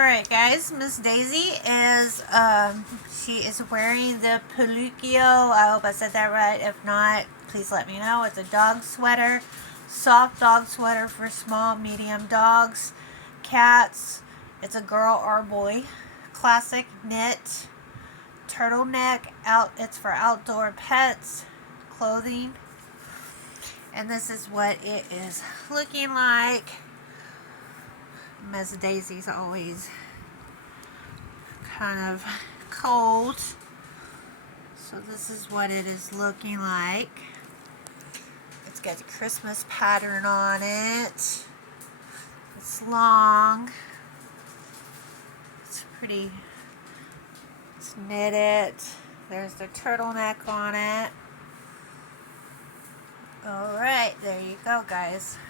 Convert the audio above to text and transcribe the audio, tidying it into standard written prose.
Alright guys, Miss Daisy is, she is wearing the Pelukoa. I hope I said that right. If not, please let me know. It's a dog sweater. Soft dog sweater for small, medium dogs, cats. It's a girl or boy. Classic knit. Turtleneck. It's for outdoor pets. Clothing. And this is what it is looking like. Miss Daisy's always kind of cold, so this is what it is looking like. It's got the Christmas pattern on it. It's long. It's pretty. It's knitted. There's the turtleneck on it. Alright, there you go guys.